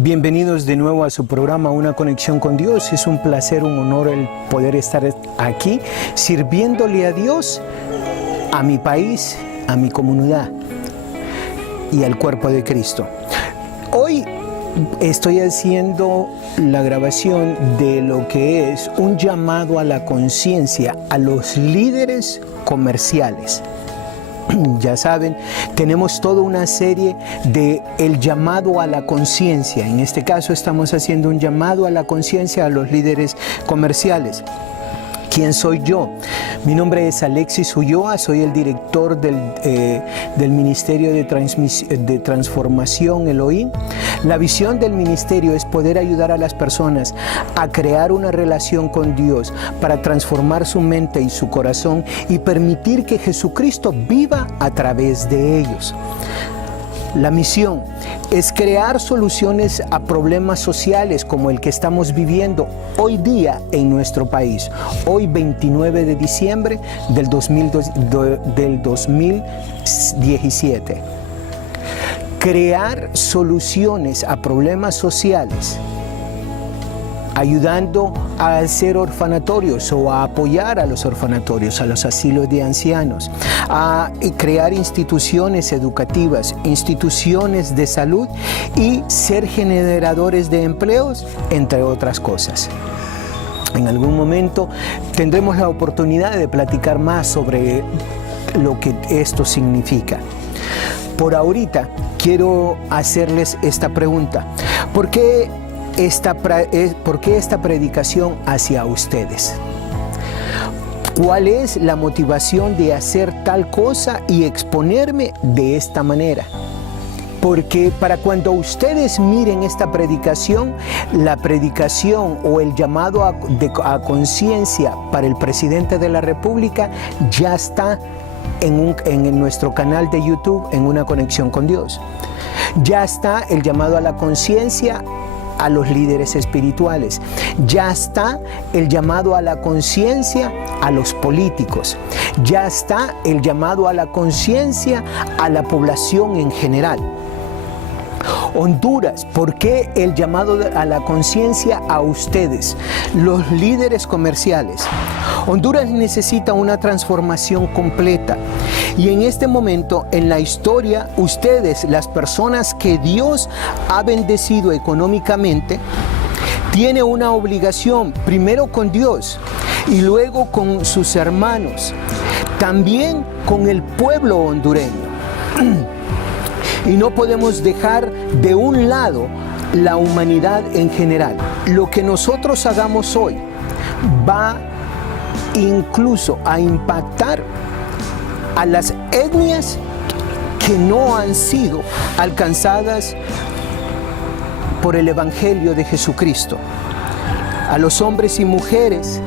Bienvenidos de nuevo a su programa Una Conexión con Dios. Es un placer, un honor el poder estar aquí sirviéndole a Dios, a mi país, a mi comunidad y al cuerpo de Cristo. Hoy estoy haciendo la grabación de lo que es un llamado a la conciencia a los líderes comerciales. Ya saben, tenemos toda una serie de el llamado a la conciencia. En este caso estamos haciendo un llamado a la conciencia a los líderes comerciales. ¿Quién soy yo? Mi nombre es Alexis Ulloa, soy el director del Ministerio de Transformación Elohim. La visión del ministerio es poder ayudar a las personas a crear una relación con Dios para transformar su mente y su corazón y permitir que Jesucristo viva a través de ellos. La misión es crear soluciones a problemas sociales como el que estamos viviendo hoy día en nuestro país. Hoy 29 de diciembre del 2017. Crear soluciones a problemas sociales, ayudando a hacer orfanatorios o a apoyar a los orfanatorios, a los asilos de ancianos, a crear instituciones educativas, instituciones de salud y ser generadores de empleos, entre otras cosas. En algún momento tendremos la oportunidad de platicar más sobre lo que esto significa. Por ahorita quiero hacerles esta pregunta: ¿por qué esta predicación hacia ustedes? ¿Cuál es la motivación de hacer tal cosa y exponerme de esta manera? Porque para cuando ustedes miren esta predicación, la predicación o el llamado a conciencia para el presidente de la República ya está en nuestro canal de YouTube, en Una Conexión con Dios. Ya está el llamado a la conciencia a los líderes espirituales. Ya está el llamado a la conciencia a los políticos. Ya está el llamado a la conciencia a la población en general. Honduras, ¿por qué el llamado a la conciencia a ustedes, los líderes comerciales? Honduras necesita una transformación completa. Y en este momento, en la historia, ustedes, las personas que Dios ha bendecido económicamente, tienen una obligación, primero con Dios y luego con sus hermanos, también con el pueblo hondureño. Y no podemos dejar de un lado la humanidad en general. Lo que nosotros hagamos hoy va incluso a impactar a las etnias que no han sido alcanzadas por el Evangelio de Jesucristo. A los hombres y mujeres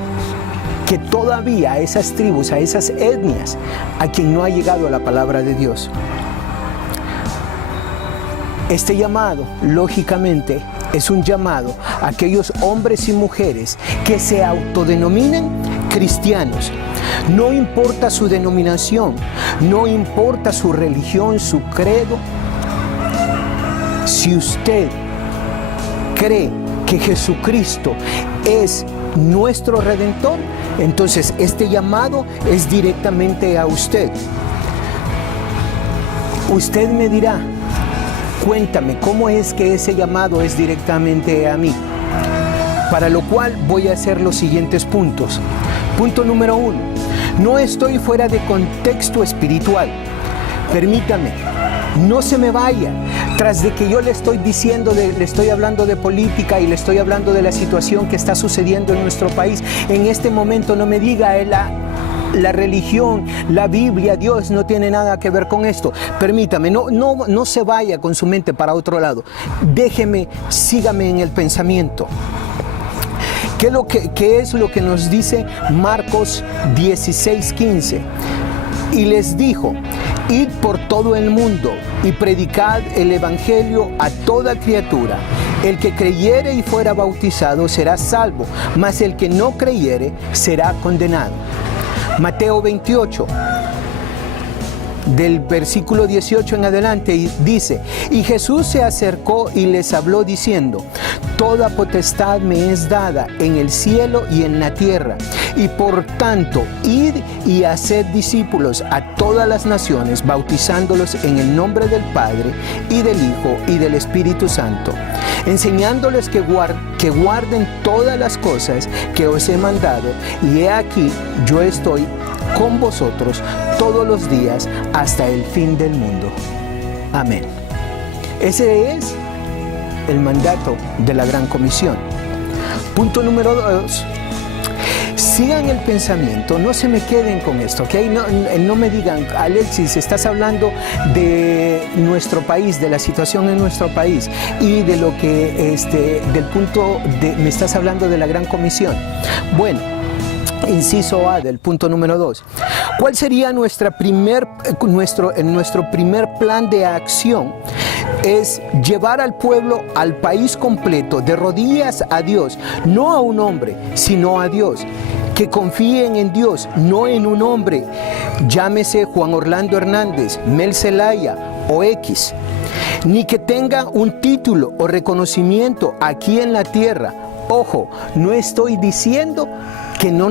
que todavía, a esas tribus, a esas etnias, a quien no ha llegado la palabra de Dios. Este llamado, lógicamente, es un llamado a aquellos hombres y mujeres que se autodenominan cristianos. No importa su denominación, no importa su religión, su credo. Si usted cree que Jesucristo es nuestro Redentor, entonces este llamado es directamente a usted. Usted me dirá: cuéntame, ¿cómo es que ese llamado es directamente a mí? Para lo cual voy a hacer los siguientes puntos. Punto número 1. No estoy fuera de contexto espiritual. Permítame, no se me vaya. Tras de que yo le estoy diciendo, le estoy hablando de política y le estoy hablando de la situación que está sucediendo en nuestro país, en este momento no me diga la religión, la Biblia, Dios no tiene nada que ver con esto. Permítame, no se vaya con su mente para otro lado. Déjeme, sígame en el pensamiento. ¿Qué es lo que nos dice Marcos 16:15? Y les dijo: id por todo el mundo y predicad el evangelio a toda criatura. El que creyere y fuera bautizado será salvo, mas el que no creyere será condenado. Mateo 28. del versículo 18 en adelante, y dice: y Jesús se acercó y les habló diciendo: toda potestad me es dada en el cielo y en la tierra, y por tanto id y haced discípulos a todas las naciones, bautizándolos en el nombre del Padre y del Hijo y del Espíritu Santo, enseñándoles que guarden todas las cosas que os he mandado, y he aquí yo estoy con vosotros todos los días hasta el fin del mundo. Amén. Ese es el mandato de la Gran Comisión. Punto número 2. Sigan el pensamiento, no se me queden con esto, ¿ok? No me digan: Alexis, estás hablando de nuestro país, de la situación en nuestro país, y de lo que, me estás hablando de la Gran Comisión. Bueno, inciso A del punto número 2. ¿Cuál sería nuestro primer plan de acción? Es llevar al pueblo, al país completo, de rodillas a Dios, no a un hombre, sino a Dios. Que confíen en Dios, no en un hombre, llámese Juan Orlando Hernández, Mel Zelaya o X, ni que tenga un título o reconocimiento aquí en la tierra. Ojo, no estoy diciendo que no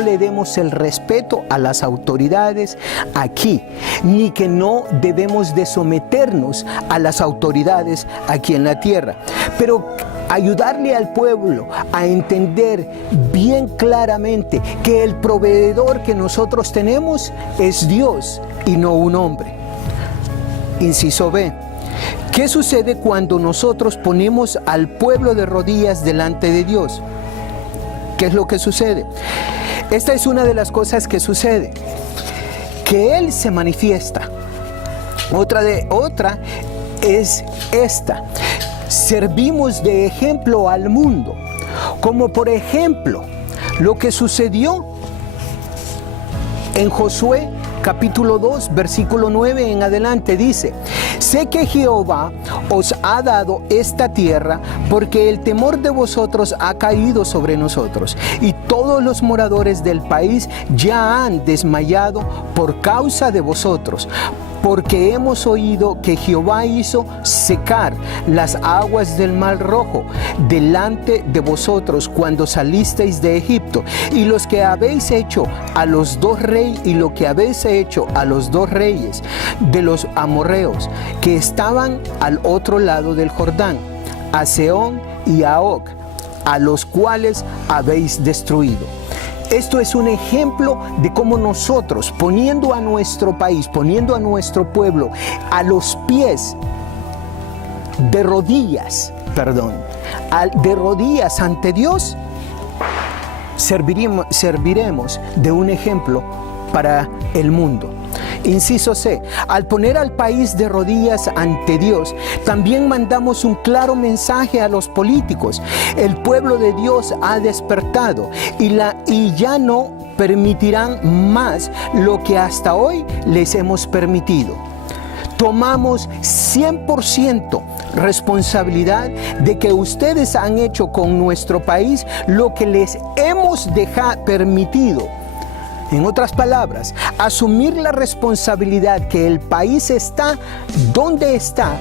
le demos el respeto a las autoridades aquí, ni que no debemos de someternos a las autoridades aquí en la tierra, pero ayudarle al pueblo a entender bien claramente que el proveedor que nosotros tenemos es Dios y no un hombre. Inciso B. ¿Qué sucede cuando nosotros ponemos al pueblo de rodillas delante de Dios? ¿Qué es lo que sucede? Esta es una de las cosas que sucede, que Él se manifiesta. Otra es esta: servimos de ejemplo al mundo, como por ejemplo lo que sucedió en Josué capítulo 2, versículo 9 en adelante. Dice: sé que Jehová os ha dado esta tierra, porque el temor de vosotros ha caído sobre nosotros, y todos los moradores del país ya han desmayado por causa de vosotros. Porque hemos oído que Jehová hizo secar las aguas del Mar Rojo delante de vosotros cuando salisteis de Egipto, y lo que habéis hecho a los dos reyes de los amorreos que estaban al otro lado del Jordán, a Sehón y a Og, a los cuales habéis destruido. Esto es un ejemplo de cómo nosotros, poniendo a nuestro país, poniendo a nuestro pueblo a los pies, de rodillas ante Dios, serviremos de un ejemplo para el mundo. Inciso C. Al poner al país de rodillas ante Dios, también mandamos un claro mensaje a los políticos. El pueblo de Dios ha despertado y ya no permitirán más lo que hasta hoy les hemos permitido. Tomamos 100% responsabilidad de que ustedes han hecho con nuestro país lo que les hemos permitido. En otras palabras, asumir la responsabilidad que el país está donde está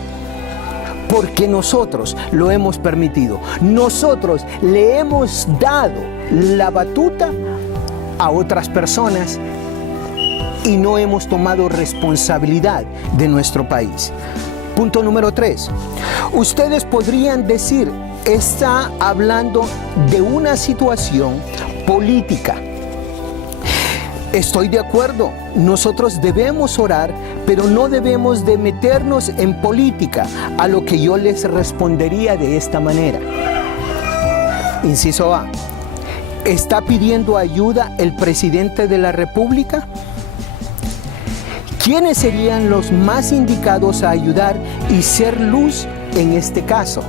porque nosotros lo hemos permitido. Nosotros le hemos dado la batuta a otras personas y no hemos tomado responsabilidad de nuestro país. Punto número 3. Ustedes podrían decir: está hablando de una situación política. Estoy de acuerdo, nosotros debemos orar, pero no debemos de meternos en política, a lo que yo les respondería de esta manera. Inciso A. ¿Está pidiendo ayuda el presidente de la República? ¿Quiénes serían los más indicados a ayudar y ser luz en este caso?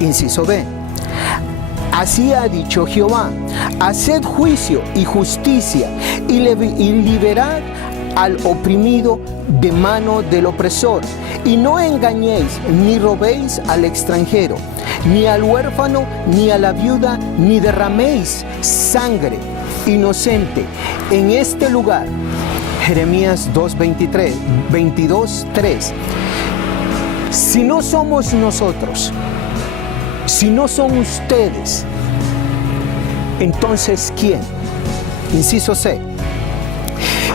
Inciso B. Así ha dicho Jehová: haced juicio y justicia y liberad al oprimido de mano del opresor, y no engañéis ni robéis al extranjero, ni al huérfano, ni a la viuda, ni derraméis sangre inocente en este lugar. Jeremías 2:23, 22:3. Si no somos nosotros, si no son ustedes, entonces ¿quién? Inciso C.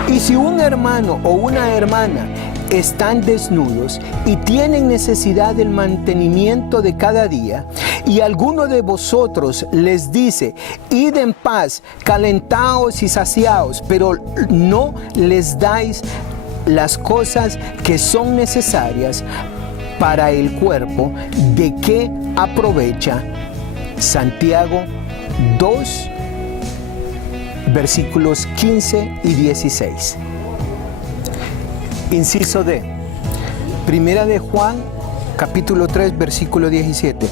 Y si un hermano o una hermana están desnudos y tienen necesidad del mantenimiento de cada día, y alguno de vosotros les dice, id en paz, calentaos y saciaos, pero no les dais las cosas que son necesarias para el cuerpo, ¿de qué aprovecha? Santiago 2, versículos 15 y 16. Inciso D. Primera de Juan, capítulo 3, versículo 17.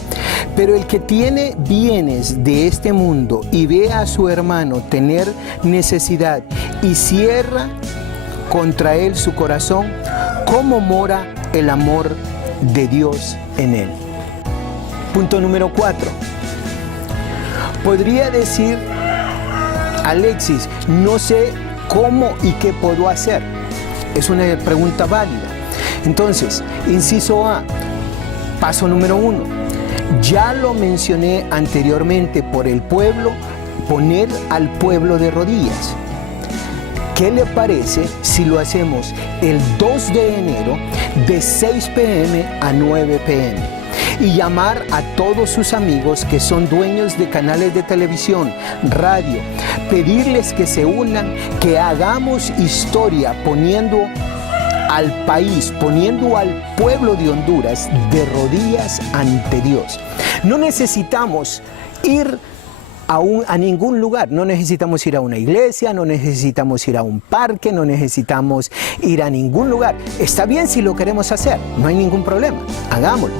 Pero el que tiene bienes de este mundo y ve a su hermano tener necesidad y cierra contra él su corazón, ¿cómo mora el amor de Dios en él? Punto número 4. Podría decir, Alexis, no sé cómo y qué puedo hacer. Es una pregunta válida. Entonces, inciso A, paso número 1. Ya lo mencioné anteriormente por el pueblo, poner al pueblo de rodillas. ¿Qué le parece si lo hacemos el 2 de enero de 6 p.m. a 9 p.m.? Y llamar a todos sus amigos que son dueños de canales de televisión, radio, pedirles que se unan, que hagamos historia poniendo al país, poniendo al pueblo de Honduras de rodillas ante Dios. No necesitamos ir a ningún lugar, no necesitamos ir a una iglesia, no necesitamos ir a un parque, no necesitamos ir a ningún lugar. Está bien si lo queremos hacer, no hay ningún problema, hagámoslo.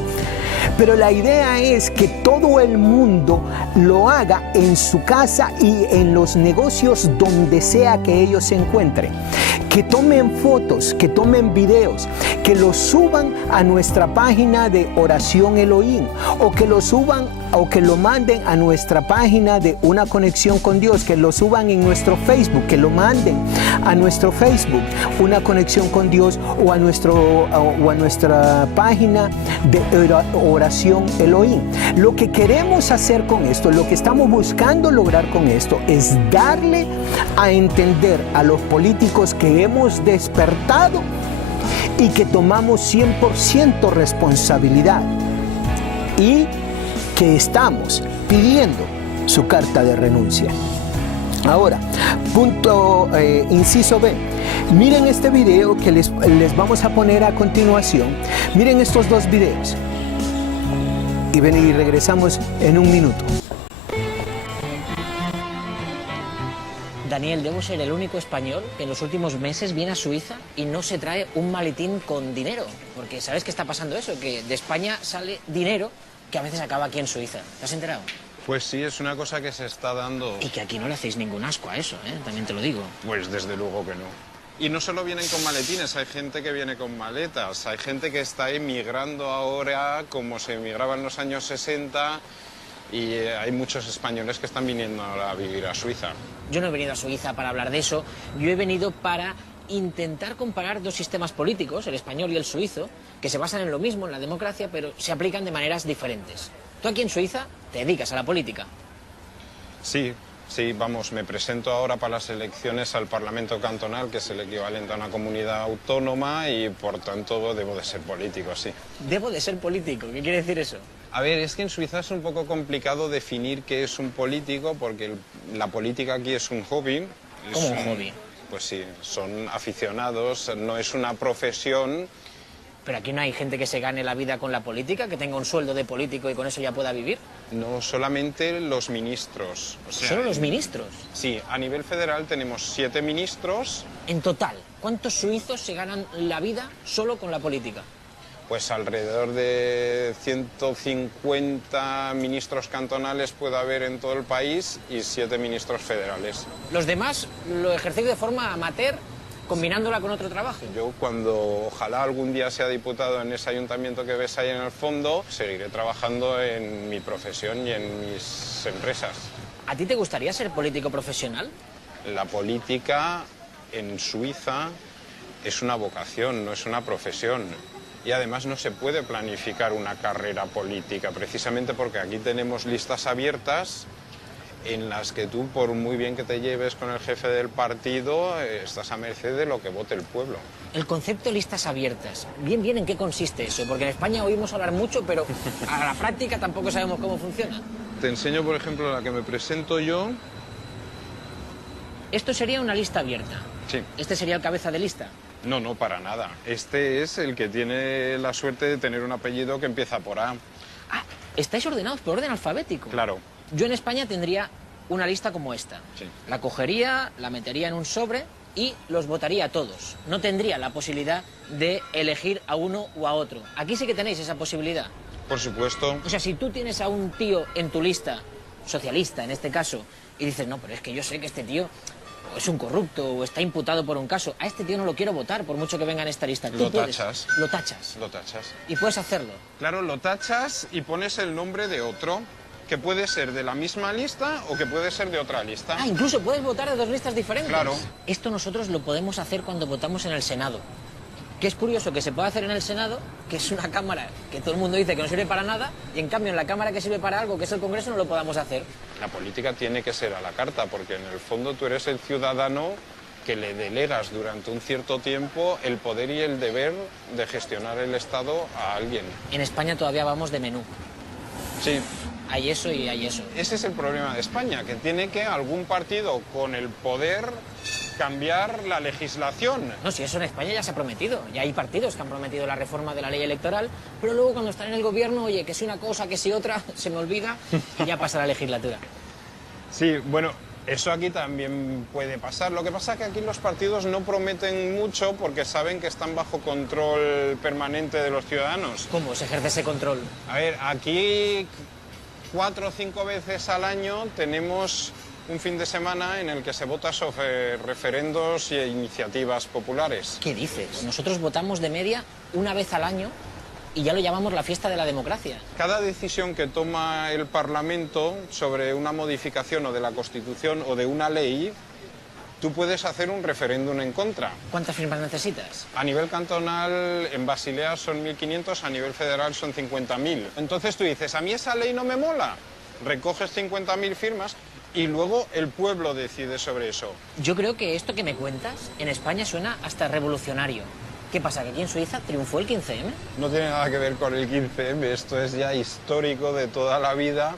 Pero la idea es que todo el mundo lo haga en su casa y en los negocios donde sea que ellos se encuentren. Que tomen fotos, que tomen videos, que los suban a nuestra página de Oración Elohim, o que lo suban o que lo manden a nuestra página de Una Conexión con Dios, que lo suban en nuestro Facebook, que lo manden a nuestro Facebook, Una Conexión con Dios, o a nuestra página de Oración Elohim. Lo que queremos hacer con esto, lo que estamos buscando lograr con esto, es darle a entender a los políticos que hemos despertado y que tomamos 100% responsabilidad y que estamos pidiendo su carta de renuncia. Ahora, inciso B. Miren este video que les vamos a poner a continuación. Miren estos dos videos. Y regresamos en un minuto. Daniel, debo ser el único español que en los últimos meses viene a Suiza y no se trae un maletín con dinero. Porque ¿sabes qué está pasando eso? Que de España sale dinero que a veces acaba aquí en Suiza. ¿Te has enterado? Pues sí, es una cosa que se está dando. Y que aquí no le hacéis ningún asco a eso, ¿eh? También te lo digo. Pues desde luego que no. Y no solo vienen con maletines, hay gente que viene con maletas, hay gente que está emigrando ahora como se emigraba en los años 60 y hay muchos españoles que están viniendo ahora a vivir a Suiza. Yo no he venido a Suiza para hablar de eso, yo he venido para intentar comparar dos sistemas políticos, el español y el suizo, que se basan en lo mismo, en la democracia, pero se aplican de maneras diferentes. Tú aquí en Suiza te dedicas a la política. Sí, vamos, me presento ahora para las elecciones al Parlamento Cantonal, que es el equivalente a una comunidad autónoma y por tanto debo de ser político, sí. ¿Debo de ser político? ¿Qué quiere decir eso? A ver, es que en Suiza es un poco complicado definir qué es un político porque la política aquí es un hobby. ¿Cómo un hobby? Pues sí, son aficionados, no es una profesión. ¿Pero aquí no hay gente que se gane la vida con la política, que tenga un sueldo de político y con eso ya pueda vivir? No, solamente los ministros. O sea, ¿Solo los ministros? Sí, a nivel federal tenemos 7 ministros. En total, ¿cuántos suizos se ganan la vida solo con la política? Pues alrededor de 150 ministros cantonales puede haber en todo el país y 7 ministros federales. ¿Los demás lo ejercéis de forma amateur, combinándola con otro trabajo? Yo cuando ojalá algún día sea diputado en ese ayuntamiento que ves ahí en el fondo, seguiré trabajando en mi profesión y en mis empresas. ¿A ti te gustaría ser político profesional? La política en Suiza es una vocación, no es una profesión. Y además no se puede planificar una carrera política, precisamente porque aquí tenemos listas abiertas en las que tú, por muy bien que te lleves con el jefe del partido, estás a merced de lo que vote el pueblo. El concepto listas abiertas, bien, ¿en qué consiste eso? Porque en España oímos hablar mucho, pero a la práctica tampoco sabemos cómo funciona. Te enseño, por ejemplo, la que me presento yo. Esto sería una lista abierta. Sí. Este sería el cabeza de lista. No, no, para nada. Este es el que tiene la suerte de tener un apellido que empieza por A. Ah, estáis ordenados por orden alfabético. Claro. Yo en España tendría una lista como esta. Sí. La cogería, la metería en un sobre y los votaría a todos. No tendría la posibilidad de elegir a uno o a otro. Aquí sí que tenéis esa posibilidad. Por supuesto. O sea, si tú tienes a un tío en tu lista, socialista en este caso, y dices, no, pero es que yo sé que este tío es un corrupto o está imputado por un caso, a este tío no lo quiero votar por mucho que venga en esta lista. Lo tachas. Lo tachas. Lo tachas. Y puedes hacerlo. Claro, lo tachas y pones el nombre de otro, que puede ser de la misma lista o que puede ser de otra lista. Ah, incluso puedes votar de dos listas diferentes. Claro. Esto nosotros lo podemos hacer cuando votamos en el Senado. Que es curioso que se pueda hacer en el Senado, que es una cámara que todo el mundo dice que no sirve para nada, y en cambio en la cámara que sirve para algo, que es el Congreso, no lo podamos hacer. La política tiene que ser a la carta, porque en el fondo tú eres el ciudadano que le delegas durante un cierto tiempo el poder y el deber de gestionar el Estado a alguien. En España todavía vamos de menú. Sí. Hay eso y hay eso. Ese es el problema de España, que tiene que algún partido con el poder cambiar la legislación. No, si eso en España ya se ha prometido. Ya hay partidos que han prometido la reforma de la ley electoral, pero luego cuando están en el gobierno, oye, que si una cosa, que si otra, se me olvida y ya pasa la legislatura. Sí, bueno, eso aquí también puede pasar. Lo que pasa es que aquí los partidos no prometen mucho porque saben que están bajo control permanente de los ciudadanos. ¿Cómo se ejerce ese control? A ver, aquí 4 o 5 veces al año tenemos un fin de semana en el que se vota sobre referendos e iniciativas populares. ¿Qué dices? Nosotros votamos de media una vez al año y ya lo llamamos la fiesta de la democracia. Cada decisión que toma el Parlamento sobre una modificación o de la Constitución o de una ley, tú puedes hacer un referéndum en contra. ¿Cuántas firmas necesitas? A nivel cantonal, en Basilea son 1.500, a nivel federal son 50.000. Entonces tú dices, a mí esa ley no me mola. Recoges 50.000 firmas y luego el pueblo decide sobre eso. Yo creo que esto que me cuentas en España suena hasta revolucionario. ¿Qué pasa, que aquí en Suiza triunfó el 15M? No tiene nada que ver con el 15M, esto es ya histórico de toda la vida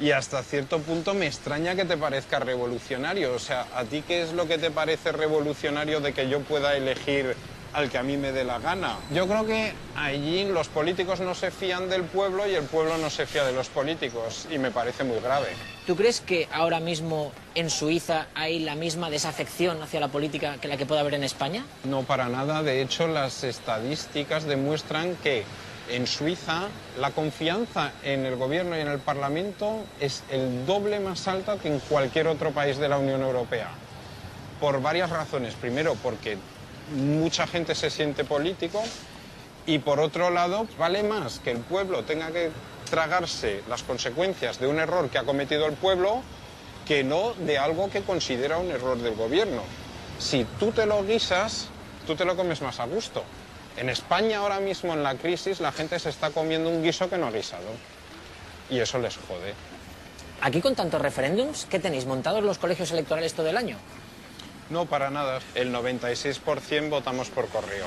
y hasta cierto punto me extraña que te parezca revolucionario. O sea, ¿a ti qué es lo que te parece revolucionario de que yo pueda elegir al que a mí me dé la gana? Yo creo que allí los políticos no se fían del pueblo y el pueblo no se fía de los políticos y me parece muy grave. ¿Tú crees que ahora mismo en Suiza hay la misma desafección hacia la política que la que puede haber en España? No, para nada. De hecho, las estadísticas demuestran que en Suiza la confianza en el gobierno y en el Parlamento es el doble más alta que en cualquier otro país de la Unión Europea. Por varias razones. Primero, porque mucha gente se siente político y por otro lado, vale más que el pueblo tenga que tragarse las consecuencias de un error que ha cometido el pueblo que no de algo que considera un error del gobierno. Si tú te lo guisas, tú te lo comes más a gusto. En España ahora mismo en la crisis la gente se está comiendo un guiso que no ha guisado y eso les jode. Aquí con tantos referéndums, ¿qué tenéis? ¿Montados los colegios electorales todo el año? No, para nada. El 96% votamos por correo.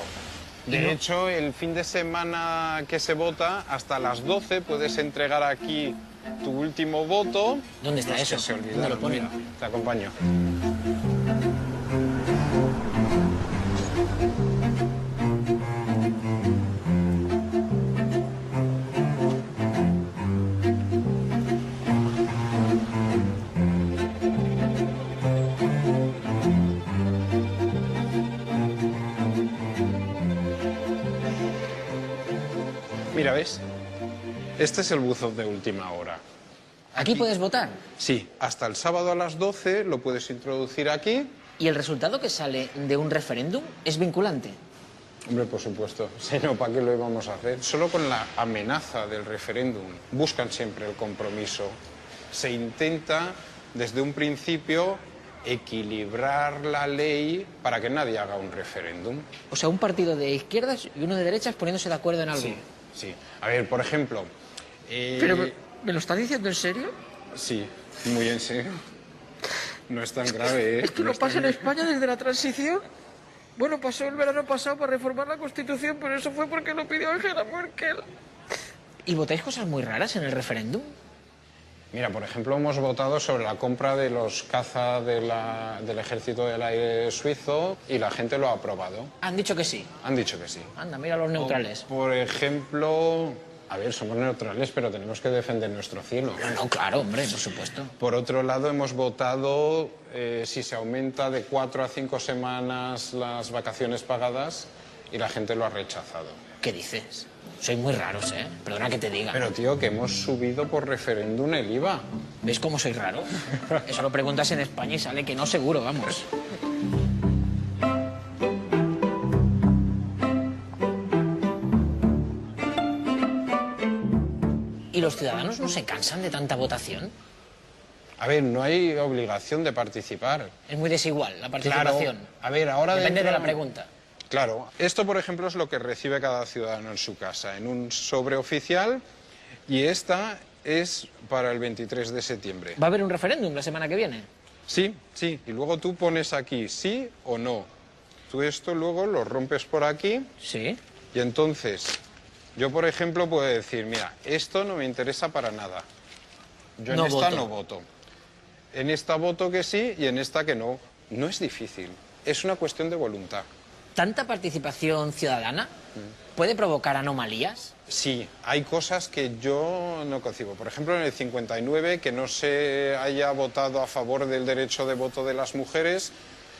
De hecho, el fin de semana que se vota, hasta las 12 puedes entregar aquí tu último voto. ¿Dónde está Los eso? que se ¿Dónde olvidaron. lo ponen? Mira, te acompaño. Mira, ¿ves? Este es el buzón de última hora. ¿Aquí puedes votar? Sí, hasta el sábado a las 12 lo puedes introducir aquí. ¿Y el resultado que sale de un referéndum es vinculante? Hombre, por supuesto. Si no, ¿para qué lo íbamos a hacer? Solo con la amenaza del referéndum buscan siempre el compromiso. Se intenta, desde un principio, equilibrar la ley para que nadie haga un referéndum. O sea, un partido de izquierdas y uno de derechas poniéndose de acuerdo en algo. Sí, sí. A ver, por ejemplo... ¿Pero me lo estás diciendo en serio? Sí, muy en serio. No es tan grave, ¿eh? ¿Esto no pasa en España desde la transición? Bueno, pasó el verano pasado para reformar la Constitución, pero eso fue porque lo pidió Angela Merkel. ¿Y votáis cosas muy raras en el referéndum? Mira, por ejemplo, hemos votado sobre la compra de los caza del Ejército del Aire suizo y la gente lo ha aprobado. Han dicho que sí. Han dicho que sí. Anda, mira los neutrales. O, por ejemplo, a ver, somos neutrales, pero tenemos que defender nuestro cielo. No, claro, hombre, por supuesto. Por otro lado, hemos votado si se aumenta de 4 a 5 semanas las vacaciones pagadas y la gente lo ha rechazado. ¿Qué dices? Sois muy raros, ¿eh? Perdona que te diga. Pero, tío, que hemos subido por referéndum el IVA. ¿Ves cómo soy raro? Eso lo preguntas en España y sale que no seguro, vamos. ¿Y los ciudadanos no se cansan de tanta votación? A ver, no hay obligación de participar. Es muy desigual la participación. Claro. A ver, ahora depende dentro... de la pregunta. Claro. Esto, por ejemplo, es lo que recibe cada ciudadano en su casa, en un sobre oficial, y esta es para el 23 de septiembre. ¿Va a haber un referéndum la semana que viene? Sí, sí. Y luego tú pones aquí sí o no. Tú esto luego lo rompes por aquí. Sí. Y entonces, yo, por ejemplo, puedo decir, mira, esto no me interesa para nada. Yo en esta no voto. En esta voto que sí y en esta que no. No es difícil. Es una cuestión de voluntad. ¿Tanta participación ciudadana puede provocar anomalías? Sí, hay cosas que yo no concibo. Por ejemplo, en el 59, que no se haya votado a favor del derecho de voto de las mujeres,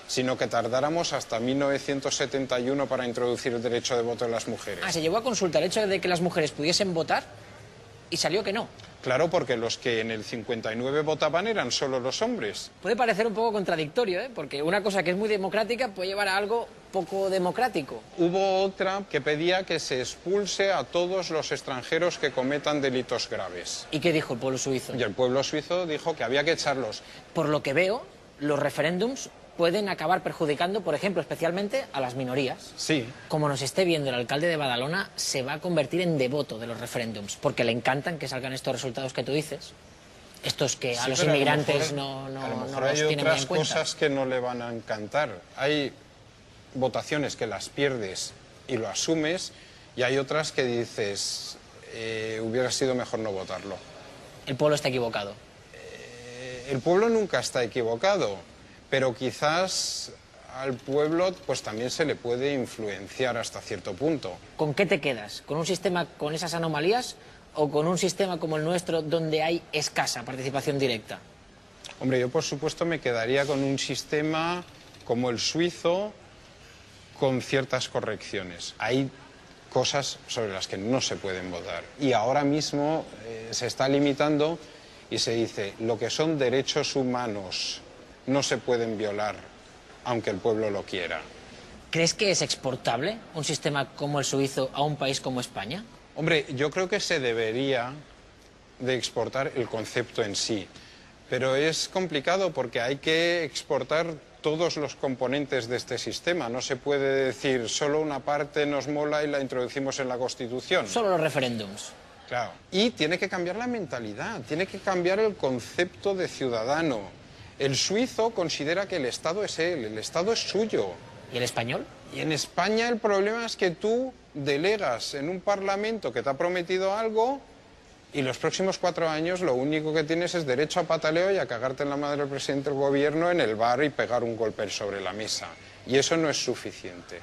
sino que tardáramos hasta 1971 para introducir el derecho de voto de las mujeres. Ah, se llegó a consultar el hecho de que las mujeres pudiesen votar y salió que no. Claro, porque los que en el 59 votaban eran solo los hombres. Puede parecer un poco contradictorio, ¿eh? Porque una cosa que es muy democrática puede llevar a algo poco democrático. Hubo otra que pedía que se expulse a todos los extranjeros que cometan delitos graves. ¿Y qué dijo el pueblo suizo? Y el pueblo suizo dijo que había que echarlos. Por lo que veo, los referéndums pueden acabar perjudicando, por ejemplo, especialmente a las minorías. Sí. Como nos esté viendo el alcalde de Badalona, se va a convertir en devoto de los referéndums, porque le encantan que salgan estos resultados que tú dices. Estos que a los inmigrantes no los tienen bien en cuenta. Hay otras cosas que no le van a encantar. Hay votaciones que las pierdes y lo asumes, y hay otras que dices, hubiera sido mejor no votarlo. El pueblo está equivocado. El pueblo nunca está equivocado, pero quizás al pueblo pues también se le puede influenciar hasta cierto punto. ¿Con qué te quedas? ¿Con un sistema con esas anomalías o con un sistema como el nuestro donde hay escasa participación directa? Hombre, yo por supuesto me quedaría con un sistema como el suizo, con ciertas correcciones. Hay cosas sobre las que no se pueden votar. Y ahora mismo se está limitando y se dice, lo que son derechos humanos no se pueden violar, aunque el pueblo lo quiera. ¿Crees que es exportable un sistema como el suizo a un país como España? Hombre, yo creo que se debería de exportar el concepto en sí, pero es complicado porque hay que exportar todos los componentes de este sistema. No se puede decir solo una parte nos mola y la introducimos en la Constitución. Solo los referéndums. Claro. Y tiene que cambiar la mentalidad, tiene que cambiar el concepto de ciudadano. El suizo considera que el Estado es él, el Estado es suyo. ¿Y el español? Y en España el problema es que tú delegas en un parlamento que te ha prometido algo y los próximos 4 años lo único que tienes es derecho a pataleo y a cagarte en la madre del presidente del gobierno en el bar y pegar un golpe sobre la mesa. Y eso no es suficiente.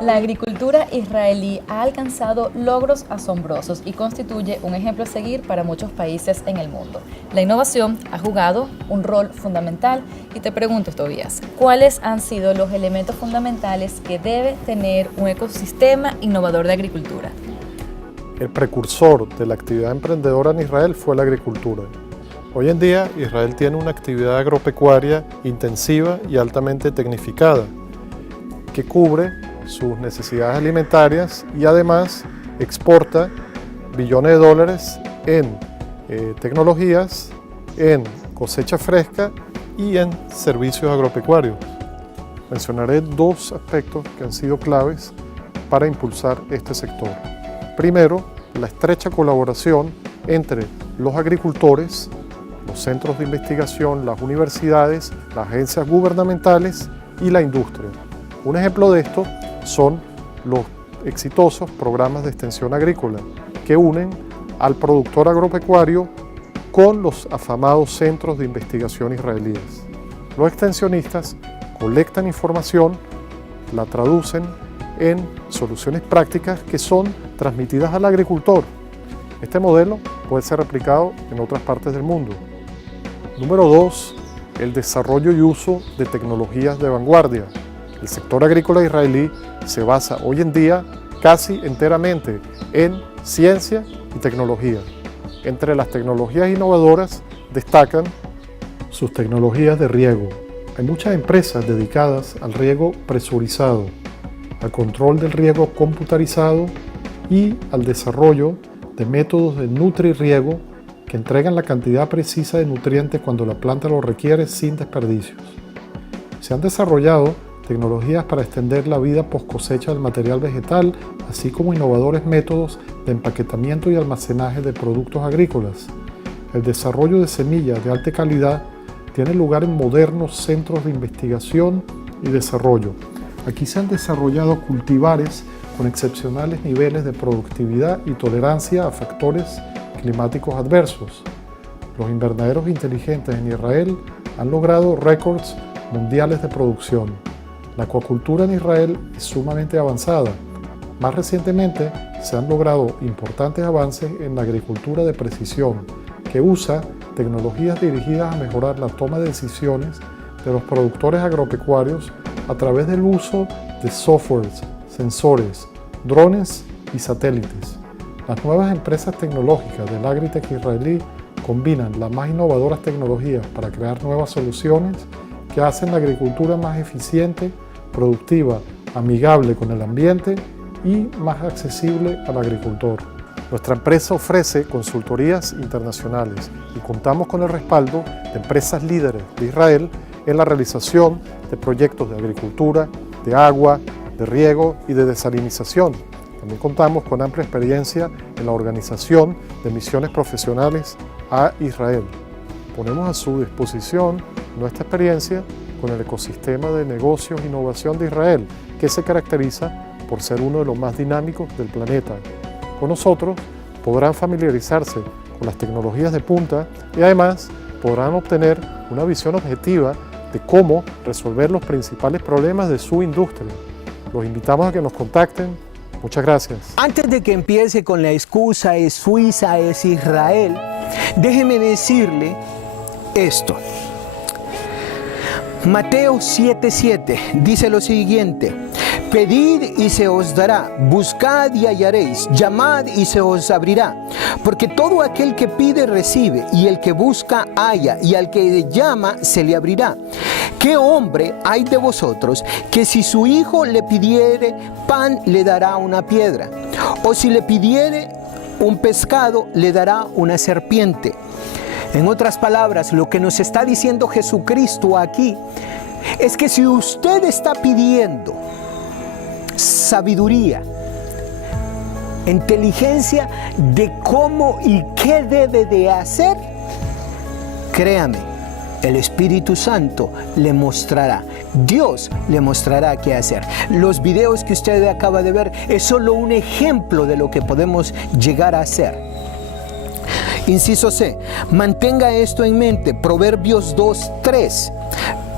La agricultura israelí ha alcanzado logros asombrosos y constituye un ejemplo a seguir para muchos países en el mundo. La innovación ha jugado un rol fundamental y te pregunto, Tobías, ¿cuáles han sido los elementos fundamentales que debe tener un ecosistema innovador de agricultura? El precursor de la actividad emprendedora en Israel fue la agricultura. Hoy en día, Israel tiene una actividad agropecuaria intensiva y altamente tecnificada, que cubre sus necesidades alimentarias y además exporta billones de dólares en tecnologías, en cosecha fresca y en servicios agropecuarios. Mencionaré dos aspectos que han sido claves para impulsar este sector. Primero, la estrecha colaboración entre los agricultores, los centros de investigación, las universidades, las agencias gubernamentales y la industria. Un ejemplo de esto son los exitosos programas de extensión agrícola que unen al productor agropecuario con los afamados centros de investigación israelíes. Los extensionistas colectan información, la traducen en soluciones prácticas que son transmitidas al agricultor. Este modelo puede ser replicado en otras partes del mundo. Número 2, el desarrollo y uso de tecnologías de vanguardia. El sector agrícola israelí se basa hoy en día casi enteramente en ciencia y tecnología. Entre las tecnologías innovadoras destacan sus tecnologías de riego. Hay muchas empresas dedicadas al riego presurizado, al control del riego computarizado y al desarrollo de métodos de nutrirriego que entregan la cantidad precisa de nutrientes cuando la planta lo requiere sin desperdicios. Se han desarrollado tecnologías para extender la vida post cosecha del material vegetal, así como innovadores métodos de empaquetamiento y almacenaje de productos agrícolas. El desarrollo de semillas de alta calidad tiene lugar en modernos centros de investigación y desarrollo. Aquí se han desarrollado cultivares con excepcionales niveles de productividad y tolerancia a factores climáticos adversos. Los invernaderos inteligentes en Israel han logrado récords mundiales de producción. La acuacultura en Israel es sumamente avanzada. Más recientemente se han logrado importantes avances en la agricultura de precisión, que usa tecnologías dirigidas a mejorar la toma de decisiones de los productores agropecuarios a través del uso de softwares, sensores, drones y satélites. Las nuevas empresas tecnológicas del agritech israelí combinan las más innovadoras tecnologías para crear nuevas soluciones que hacen la agricultura más eficiente, productiva, amigable con el ambiente y más accesible al agricultor. Nuestra empresa ofrece consultorías internacionales y contamos con el respaldo de empresas líderes de Israel en la realización de proyectos de agricultura, de agua, de riego y de desalinización. También contamos con amplia experiencia en la organización de misiones profesionales a Israel. Ponemos a su disposición nuestra experiencia con el ecosistema de negocios e innovación de Israel, que se caracteriza por ser uno de los más dinámicos del planeta. Con nosotros podrán familiarizarse con las tecnologías de punta y además podrán obtener una visión objetiva de cómo resolver los principales problemas de su industria. Los invitamos a que nos contacten. Muchas gracias. Antes de que empiece con la excusa es Suiza, es Israel, déjeme decirle esto. Mateo 7:7 dice lo siguiente: pedid y se os dará, buscad y hallaréis, llamad y se os abrirá. Porque todo aquel que pide recibe, y el que busca halla, y al que llama se le abrirá. ¿Qué hombre hay de vosotros que si su hijo le pidiere pan le dará una piedra? O si le pidiere un pescado le dará una serpiente? En otras palabras, lo que nos está diciendo Jesucristo aquí es que si usted está pidiendo sabiduría, inteligencia de cómo y qué debe de hacer, créame, el Espíritu Santo le mostrará, Dios le mostrará qué hacer. Los videos que usted acaba de ver es solo un ejemplo de lo que podemos llegar a hacer. Inciso C, mantenga esto en mente, Proverbios 2:3.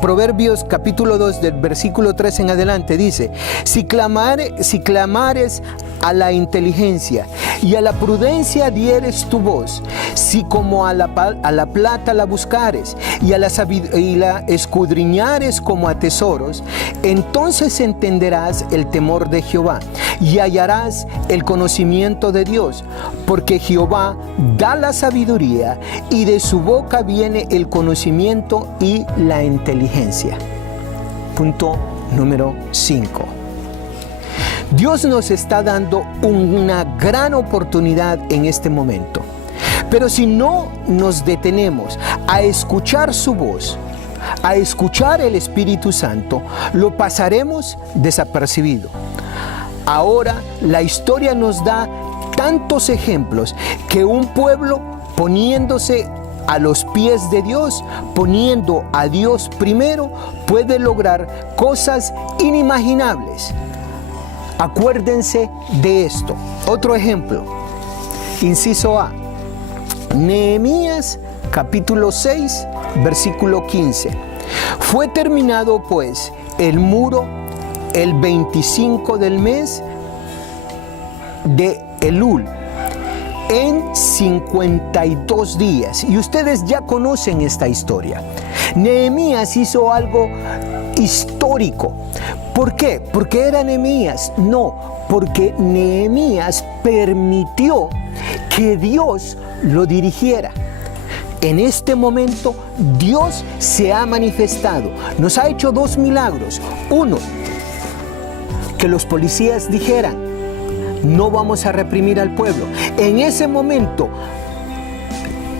Proverbios capítulo 2 del versículo 3 en adelante dice: si clamares a la inteligencia y a la prudencia dieres tu voz, si como a la plata la buscares y la escudriñares como a tesoros, entonces entenderás el temor de Jehová y hallarás el conocimiento de Dios, porque Jehová da la sabiduría y de su boca viene el conocimiento y la inteligencia. Punto número 5. Dios nos está dando una gran oportunidad en este momento. Pero si no nos detenemos a escuchar su voz, a escuchar el Espíritu Santo, lo pasaremos desapercibido. Ahora la historia nos da tantos ejemplos que un pueblo poniéndose a los pies de Dios, poniendo a Dios primero, puede lograr cosas inimaginables. Acuérdense de esto. Otro ejemplo, inciso A, Nehemías capítulo 6, versículo 15. Fue terminado pues el muro el 25 del mes de Elul, en 52 días. Y ustedes ya conocen esta historia. Nehemías hizo algo histórico. ¿Por qué? ¿Porque era Nehemías? No, porque Nehemías permitió que Dios lo dirigiera. En este momento Dios se ha manifestado. Nos ha hecho dos milagros. Uno, que los policías dijeran: no vamos a reprimir al pueblo. En ese momento,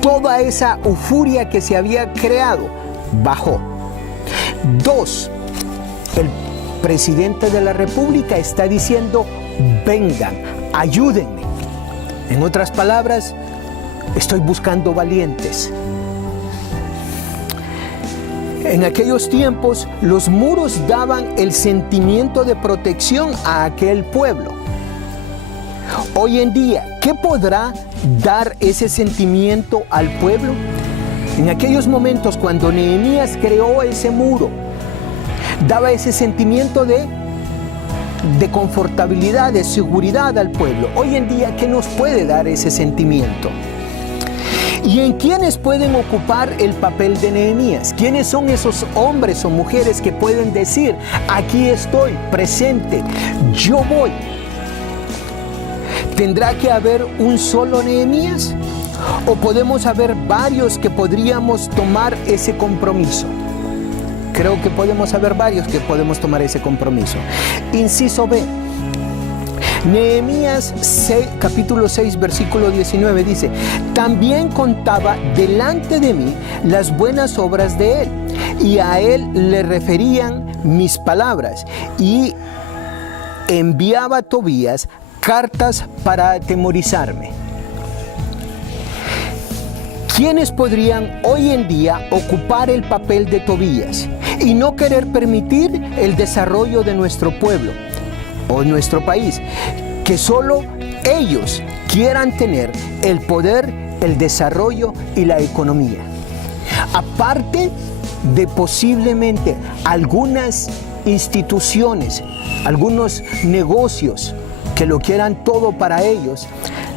toda esa euforia que se había creado bajó. Dos, el presidente de la República está diciendo: vengan, ayúdenme. En otras palabras, estoy buscando valientes. En aquellos tiempos, los muros daban el sentimiento de protección a aquel pueblo. Hoy en día, ¿qué podrá dar ese sentimiento al pueblo? En aquellos momentos, cuando Nehemías creó ese muro, daba ese sentimiento de confortabilidad, de seguridad al pueblo. Hoy en día, ¿qué nos puede dar ese sentimiento? ¿Y en quiénes pueden ocupar el papel de Nehemías? ¿Quiénes son esos hombres o mujeres que pueden decir: aquí estoy, presente, yo voy? ¿Tendrá que haber un solo Nehemías? ¿O podemos haber varios que podríamos tomar ese compromiso? Creo que podemos haber varios que podemos tomar ese compromiso. Inciso B. Nehemías capítulo 6, versículo 19 dice: también contaba delante de mí las buenas obras de él, y a él le referían mis palabras, y enviaba a Tobías cartas para atemorizarme. ¿Quiénes podrían hoy en día ocupar el papel de Tobías y no querer permitir el desarrollo de nuestro pueblo o nuestro país? Que solo ellos quieran tener el poder, el desarrollo y la economía. Aparte de posiblemente algunas instituciones, algunos negocios que lo quieran todo para ellos,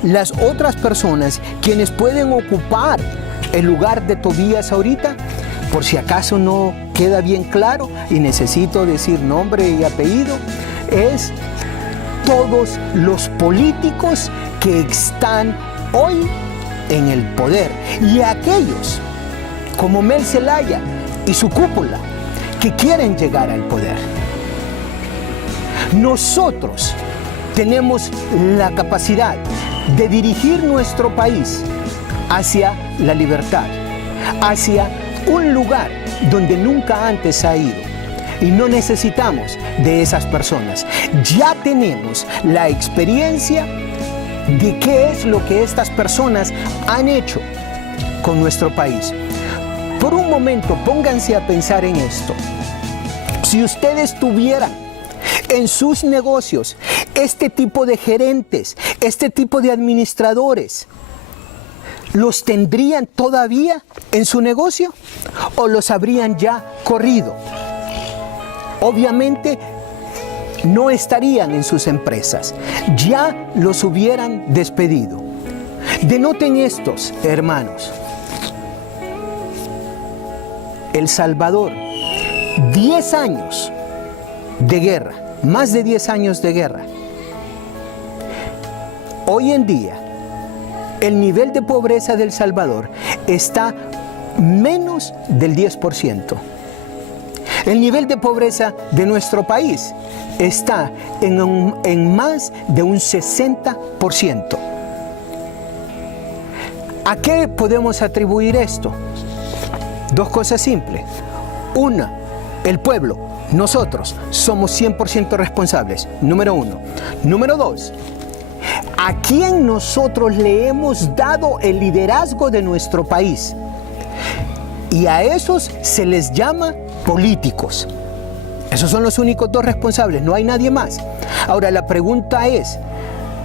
las otras personas quienes pueden ocupar el lugar de Tobías ahorita, por si acaso no queda bien claro y necesito decir nombre y apellido, es todos los políticos que están hoy en el poder, y aquellos como Mel Zelaya y su cúpula que quieren llegar al poder. Nosotros tenemos la capacidad de dirigir nuestro país hacia la libertad, hacia un lugar donde nunca antes ha ido. Y no necesitamos de esas personas. Ya tenemos la experiencia de qué es lo que estas personas han hecho con nuestro país. Por un momento, pónganse a pensar en esto. Si ustedes tuvieran en sus negocios este tipo de gerentes, este tipo de administradores, ¿los tendrían todavía en su negocio o los habrían ya corrido? Obviamente no estarían en sus empresas, ya los hubieran despedido. Denoten estos, hermanos. El Salvador, 10 años de guerra, más de 10 años de guerra. Hoy en día, el nivel de pobreza del Salvador está menos del 10%. El nivel de pobreza de nuestro país está en más de un 60%. ¿A qué podemos atribuir esto? Dos cosas simples. Una, el pueblo, nosotros somos 100% responsables, número uno. Número dos, ¿a quién nosotros le hemos dado el liderazgo de nuestro país? Y a esos se les llama políticos. Esos son los únicos dos responsables, no hay nadie más. Ahora la pregunta es,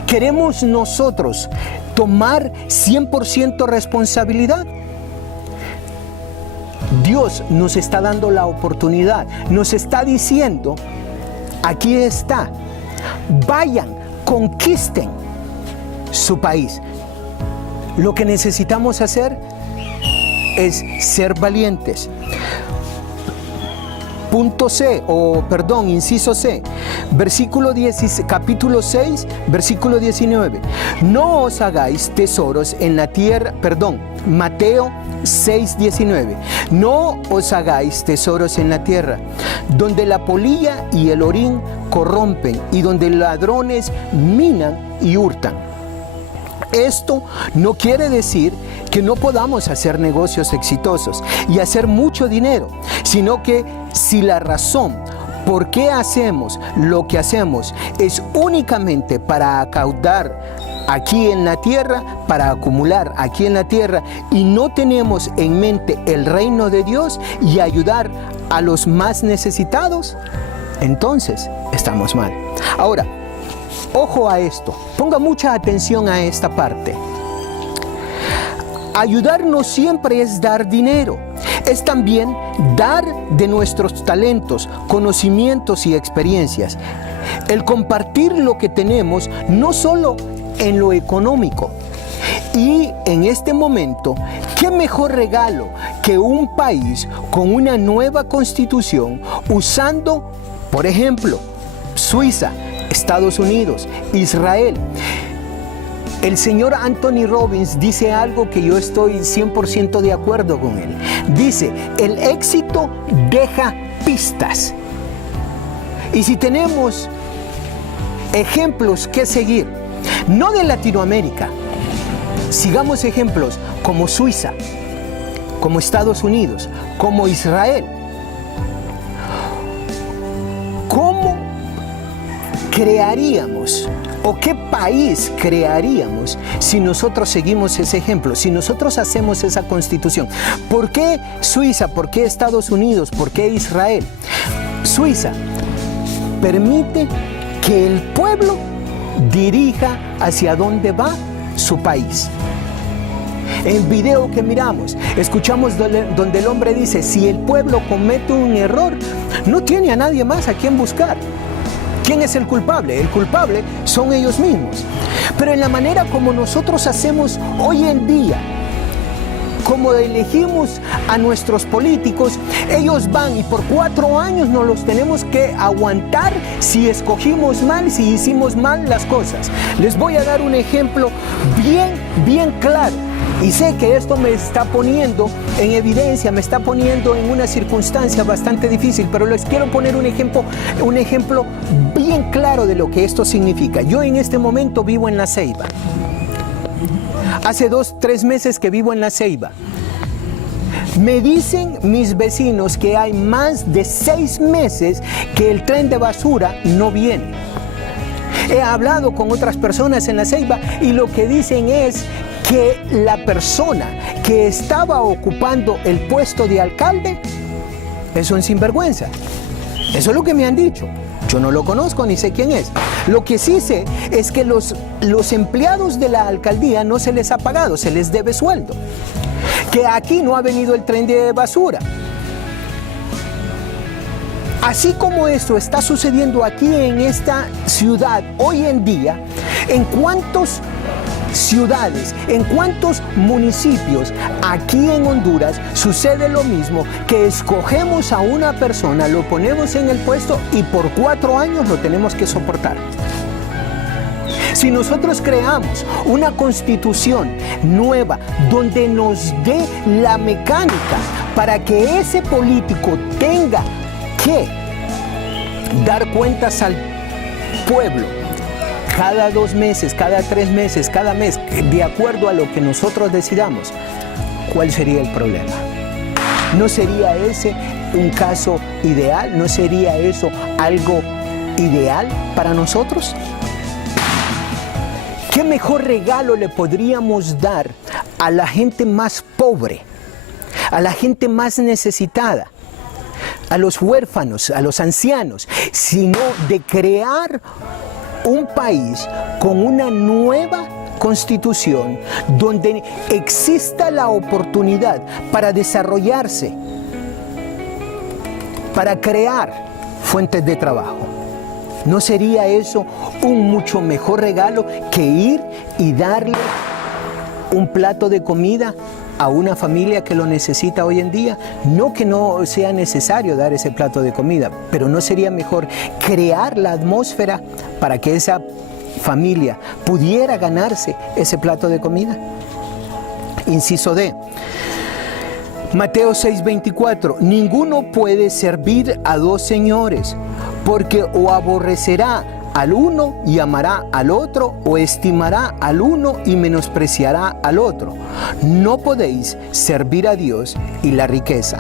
¿queremos nosotros tomar 100% responsabilidad? Dios nos está dando la oportunidad, nos está diciendo, aquí está, vayan, conquisten su país. Lo que necesitamos hacer es ser valientes. Inciso C, capítulo 6, versículo 19. No os hagáis tesoros en la tierra, Mateo 6, 19. No os hagáis tesoros en la tierra, donde la polilla y el orín corrompen y donde ladrones minan y hurtan. Esto no quiere decir que no podamos hacer negocios exitosos y hacer mucho dinero, sino que si la razón por qué hacemos lo que hacemos es únicamente para acaudar aquí en la tierra, para acumular aquí en la tierra, y no tenemos en mente el reino de Dios y ayudar a los más necesitados, entonces estamos mal. Ahora, ojo a esto, ponga mucha atención a esta parte. Ayudar no siempre es dar dinero, es también dar de nuestros talentos, conocimientos y experiencias. El compartir lo que tenemos, no solo en lo económico. Y en este momento, ¿qué mejor regalo que un país con una nueva constitución usando, por ejemplo, Suiza, Estados Unidos, Israel? El señor Anthony Robbins dice algo que yo estoy 100% de acuerdo con él. Dice, el éxito deja pistas. Y si tenemos ejemplos que seguir, no de Latinoamérica, sigamos ejemplos como Suiza, como Estados Unidos, como Israel. ¿Cómo crearíamos o qué país crearíamos si nosotros seguimos ese ejemplo, si nosotros hacemos esa constitución? ¿Por qué Suiza? ¿Por qué Estados Unidos? ¿Por qué Israel? Suiza permite que el pueblo dirija hacia dónde va su país. En el video que miramos, escuchamos donde el hombre dice, si el pueblo comete un error, no tiene a nadie más a quien buscar. ¿Quién es el culpable? El culpable son ellos mismos. Pero en la manera como nosotros hacemos hoy en día, como elegimos a nuestros políticos, ellos van y por 4 años nos los tenemos que aguantar si escogimos mal, si hicimos mal las cosas. Les voy a dar un ejemplo bien claro. Y sé que esto me está poniendo en evidencia, me está poniendo en una circunstancia bastante difícil, pero les quiero poner un ejemplo bien claro de lo que esto significa. Yo en este momento vivo en La Ceiba. Hace 2-3 meses que vivo en La Ceiba. Me dicen mis vecinos que hay más de 6 meses que el tren de basura no viene. He hablado con otras personas en La Ceiba y lo que dicen es que la persona que estaba ocupando el puesto de alcalde es un sinvergüenza. Eso es lo que me han dicho. Yo no lo conozco ni sé quién es. Lo que sí sé es que los empleados de la alcaldía no se les ha pagado, se les debe sueldo. Que aquí no ha venido el tren de basura. Así como esto está sucediendo aquí en esta ciudad hoy en día, ¿en cuántos ciudades, en cuántos municipios aquí en Honduras sucede lo mismo? Que escogemos a una persona, lo ponemos en el puesto y por 4 años lo tenemos que soportar. Si nosotros creamos una constitución nueva donde nos dé la mecánica para que ese político tenga que dar cuentas al pueblo, cada 2 meses, cada 3 meses, cada mes, de acuerdo a lo que nosotros decidamos, ¿cuál sería el problema? ¿No sería ese un caso ideal? ¿No sería eso algo ideal para nosotros? ¿Qué mejor regalo le podríamos dar a la gente más pobre, a la gente más necesitada, a los huérfanos, a los ancianos, sino de crear un país con una nueva constitución donde exista la oportunidad para desarrollarse, para crear fuentes de trabajo? ¿No sería eso un mucho mejor regalo que ir y darle un plato de comida a una familia que lo necesita hoy en día? No que no sea necesario dar ese plato de comida, pero ¿no sería mejor crear la atmósfera para que esa familia pudiera ganarse ese plato de comida? Inciso D. Mateo 6:24. Ninguno puede servir a 2 señores, porque o aborrecerá al uno y amará al otro, o estimará al uno y menospreciará al otro. No podéis servir a Dios y la riqueza.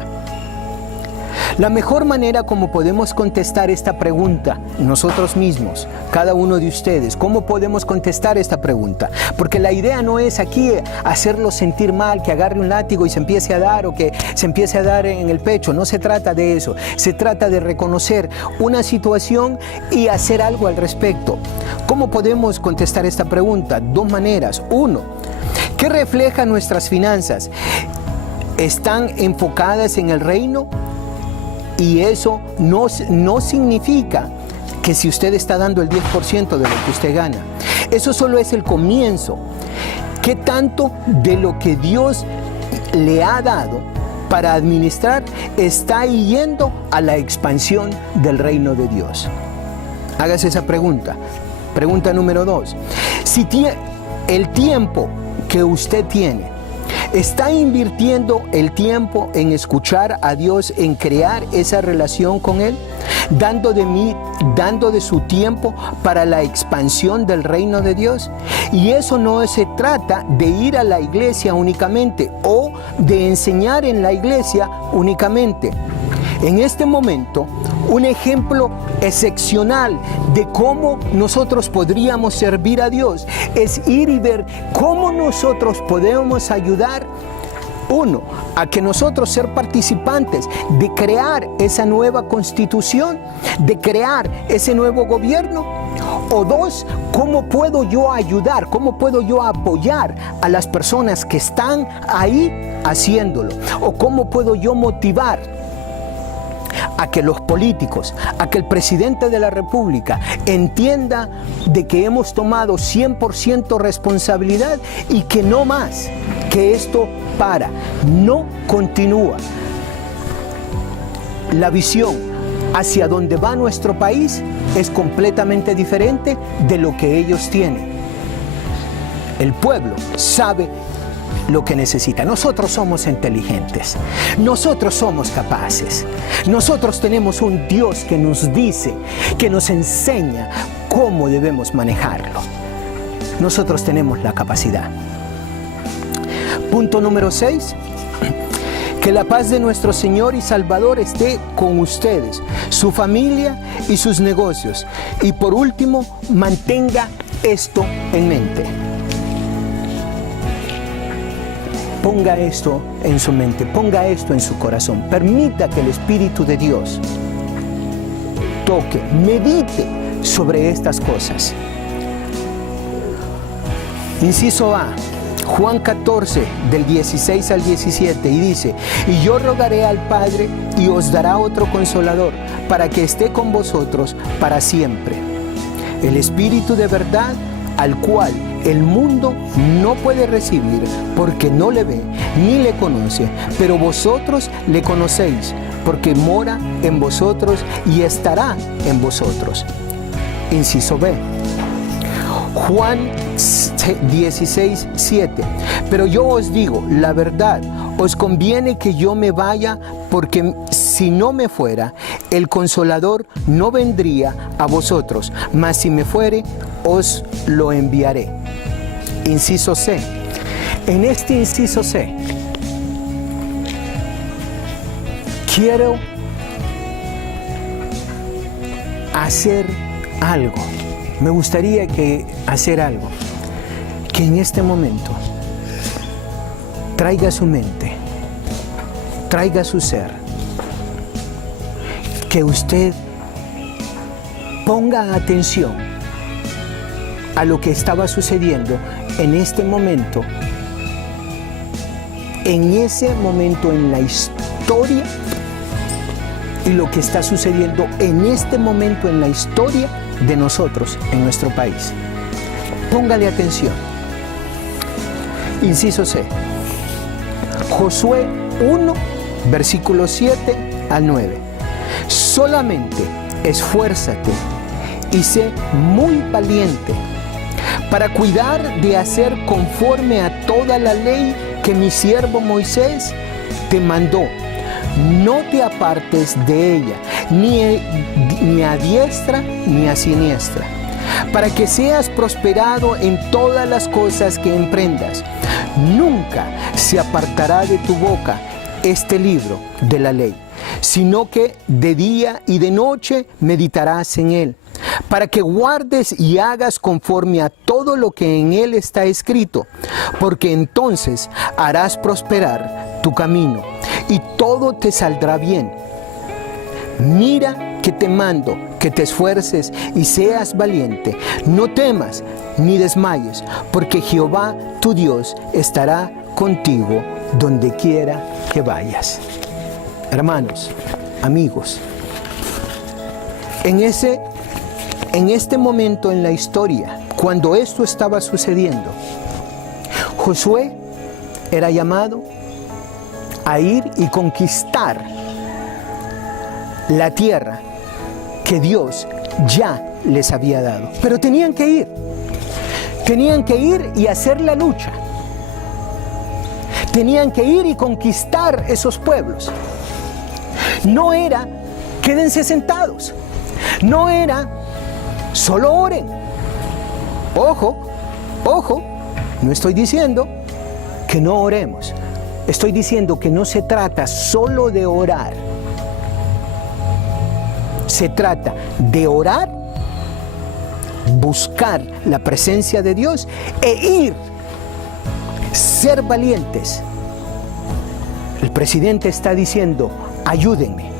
La mejor manera como podemos contestar esta pregunta nosotros mismos, cada uno de ustedes, ¿cómo podemos contestar esta pregunta? Porque la idea no es aquí hacerlo sentir mal, que agarre un látigo y se empiece a dar, o que se empiece a dar en el pecho. No se trata de eso. Se trata de reconocer una situación y hacer algo al respecto. ¿Cómo podemos contestar esta pregunta? 2 maneras. 1, ¿qué refleja nuestras finanzas? ¿Están enfocadas en el reino? Y eso no significa que si usted está dando el 10% de lo que usted gana, eso solo es el comienzo. ¿Qué tanto de lo que Dios le ha dado para administrar está yendo a la expansión del reino de Dios? Hágase esa pregunta. Pregunta número 2. Si el tiempo que usted tiene, ¿está invirtiendo el tiempo en escuchar a Dios, en crear esa relación con Él? ¿Dando de su tiempo para la expansión del reino de Dios? Y eso no se trata de ir a la iglesia únicamente o de enseñar en la iglesia únicamente. En este momento, un ejemplo excepcional de cómo nosotros podríamos servir a Dios es ir y ver cómo nosotros podemos ayudar, 1, a que nosotros ser participantes de crear esa nueva constitución, de crear ese nuevo gobierno. O 2, ¿cómo puedo yo ayudar? ¿Cómo puedo yo apoyar a las personas que están ahí haciéndolo? ¿O cómo puedo yo motivar a que los políticos, a que el presidente de la República entienda de que hemos tomado 100% responsabilidad y que no más, que esto no continúa? La visión hacia donde va nuestro país es completamente diferente de lo que ellos tienen. El pueblo sabe lo que necesita. Nosotros somos inteligentes, nosotros somos capaces, nosotros tenemos un Dios que nos dice, que nos enseña cómo debemos manejarlo. Nosotros tenemos la capacidad. Punto número 6. Que la paz de nuestro Señor y Salvador esté con ustedes, su familia y sus negocios. Y por último, mantenga esto en mente. Ponga esto en su mente, ponga esto en su corazón. Permita que el Espíritu de Dios toque, medite sobre estas cosas. Inciso A, Juan 14, del 16 al 17, y dice: y yo rogaré al Padre y os dará otro consolador, para que esté con vosotros para siempre. El Espíritu de verdad, al cual el mundo no puede recibir porque no le ve ni le conoce, pero vosotros le conocéis porque mora en vosotros y estará en vosotros. Inciso B, Juan 16, 7. Pero yo os digo la verdad, os conviene que yo me vaya, porque si no me fuera, el Consolador no vendría a vosotros, mas si me fuere, os lo enviaré. Inciso C. En este inciso C, quiero hacer algo. Me gustaría hacer algo que en este momento traiga su mente, traiga su ser, que usted ponga atención a lo que estaba sucediendo en este momento, en ese momento en la historia, y lo que está sucediendo en este momento en la historia de nosotros, en nuestro país. Póngale atención. Inciso C. Josué 1, versículos 7 al 9. Solamente esfuérzate y sé muy valiente para cuidar de hacer conforme a toda la ley que mi siervo Moisés te mandó. No te apartes de ella, ni a diestra ni a siniestra, para que seas prosperado en todas las cosas que emprendas. Nunca se apartará de tu boca este libro de la ley, sino que de día y de noche meditarás en él, para que guardes y hagas conforme a todo lo que en él está escrito, porque entonces harás prosperar tu camino y todo te saldrá bien. Mira que te mando que te esfuerces y seas valiente. No temas ni desmayes, porque Jehová tu Dios estará contigo donde quiera que vayas. Hermanos, amigos, en este momento en la historia, cuando esto estaba sucediendo, Josué era llamado a ir y conquistar la tierra que Dios ya les había dado. Pero tenían que ir y hacer la lucha. Tenían que ir y conquistar esos pueblos. No era, quédense sentados. No era, solo oren. Ojo, no estoy diciendo que no oremos. Estoy diciendo que no se trata solo de orar. Se trata de orar, buscar la presencia de Dios e ir, ser valientes. El presidente está diciendo, ayúdenme.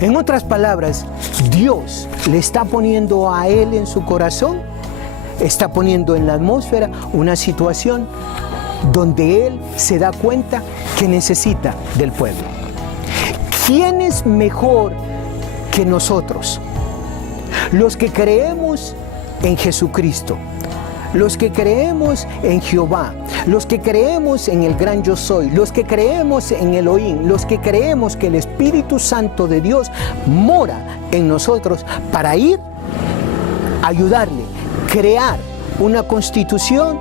En otras palabras, Dios le está poniendo a él en su corazón, está poniendo en la atmósfera una situación donde él se da cuenta que necesita del pueblo. ¿Quién es mejor que nosotros? Los que creemos en Jesucristo, los que creemos en Jehová, los que creemos en el gran yo soy, los que creemos en Elohim, los que creemos que el Espíritu Santo de Dios mora en nosotros para ir, ayudarle, crear una constitución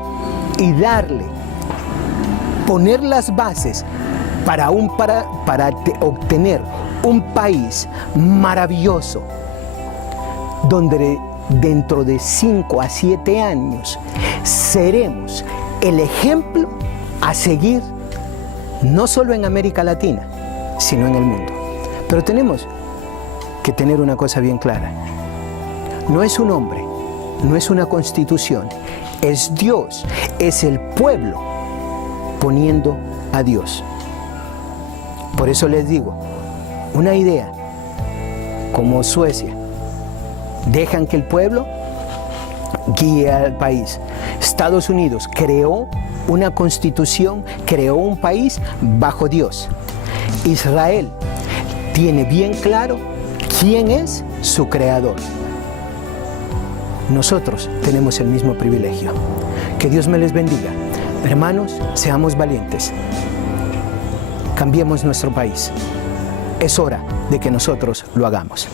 y darle, poner las bases para obtener un país maravilloso donde dentro de 5 a 7 años seremos el ejemplo a seguir no solo en América Latina, sino en el mundo. Pero tenemos que tener una cosa bien clara. No es un hombre, no es una constitución, es Dios, es el pueblo poniendo a Dios. Por eso les digo, una idea como Suecia, dejan que el pueblo guíe al país. Estados Unidos creó una constitución, creó un país bajo Dios. Israel tiene bien claro quién es su creador. Nosotros tenemos el mismo privilegio. Que Dios me les bendiga. Hermanos, seamos valientes. Cambiemos nuestro país. Es hora de que nosotros lo hagamos.